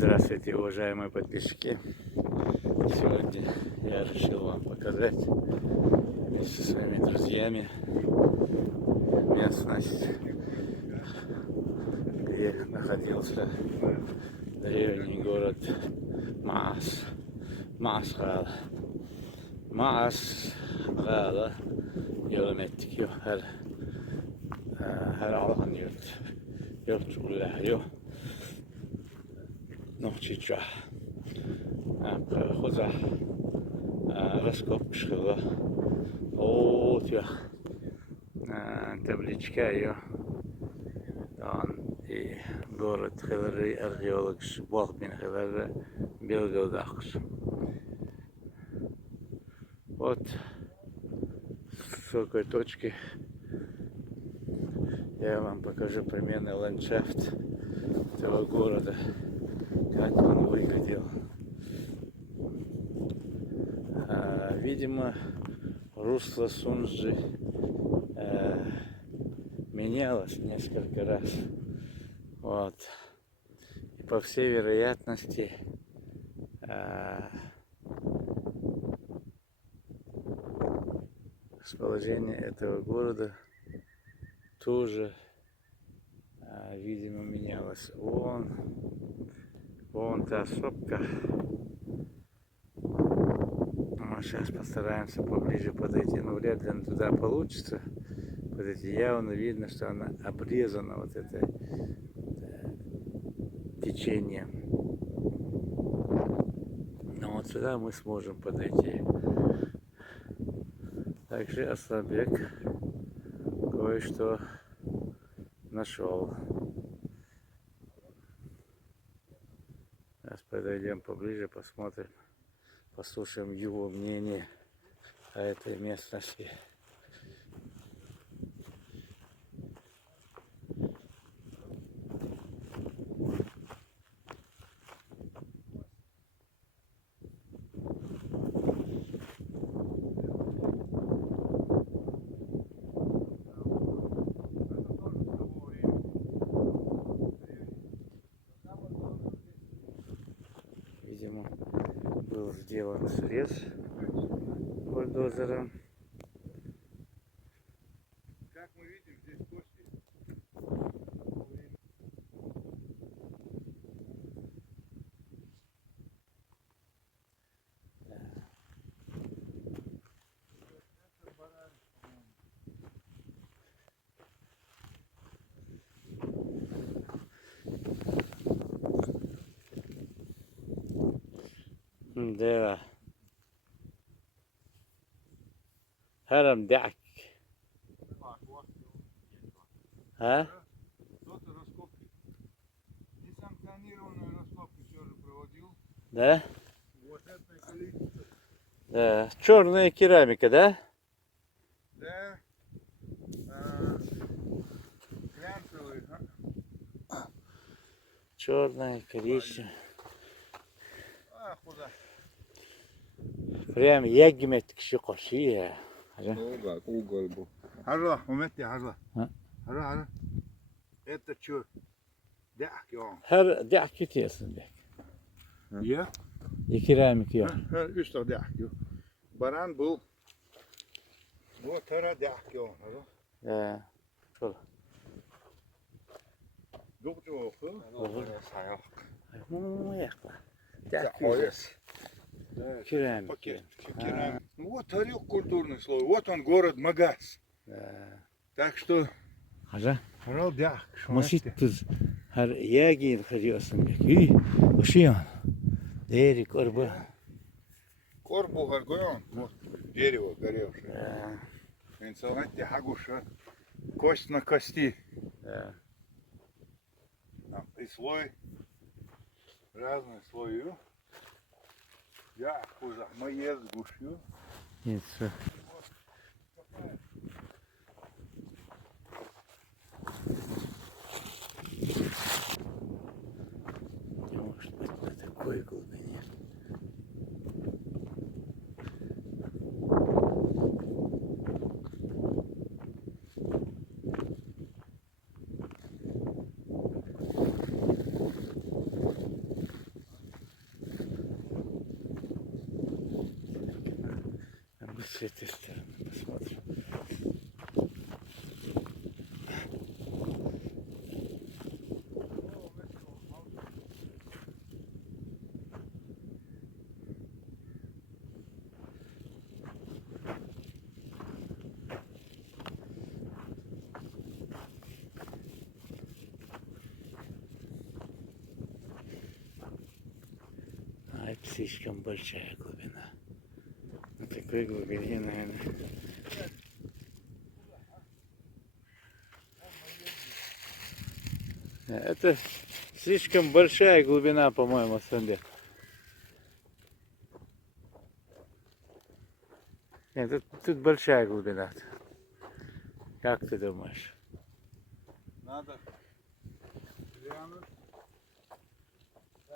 Здравствуйте, уважаемые подписчики! Сегодня я решил вам показать вместе со своими друзьями местность, где находился древний город Маас. Mağaz Gala yolum ettik yok her alan yok çukurlar yok nokçiça hoza раскоп шхила о тя табличка ее и город хилары археолог бог бин хилары Белгородакс. Вот с такой точки я вам покажу примерный ландшафт этого города, как он выглядел. Видимо, русло Сунжи менялось несколько раз. Вот. И по всей вероятности расположение этого города тоже, видимо, менялось. Вон та сопка. Мы сейчас постараемся поближе подойти, но вряд ли туда получится подойти. Явно видно, что она обрезана вот это течением. Но вот сюда мы сможем подойти. Также Асланбек кое-что нашел. Сейчас подойдем поближе, посмотрим, послушаем его мнение о этой местности. Видимо, был сделан срез бульдозером. Как мы видим, здесь кости. Да. Харам дак. А? Кто-то раскопки. Несанкционированные раскопки все же проводил. Да? Вот это количество. Да. Черная керамика, да? Да. Глянцевые. Черная, коричневая. Куда? Прям ягмет кшикошия. Угол был. Харла, уметьте, харла. Харла. Это что? Дяк, я. Her дак китесин бек. Я? И керамик я. Üstad дяк. Баран был. Вот хара дяк, я. Да. Şöyle. Doktor oku. Ну, ехала. Дак Ой. керамик. Пакет. Керамик. Вот тарелка культурный слой. Вот он город Магаз. Да. Так что Hacı. харал дяк. Masittir. Her yagin kırıyorsun bek. İyi. Uşuyor. Değeri korba. Корбу горгоен. Вот дерево горевшее. Да. Инсалатте хагуша. Кость на кости. Да. И слой. Разные слои. Я куза. Моез гушью. Нет, все. Не может быть на такой глубине. с этой стороны посмотрим. А это слишком большая глубина. На такой глубине, наверное. Это слишком большая глубина, по-моему, Санбек. Нет, тут большая глубина. Как ты думаешь? Надо глянуть.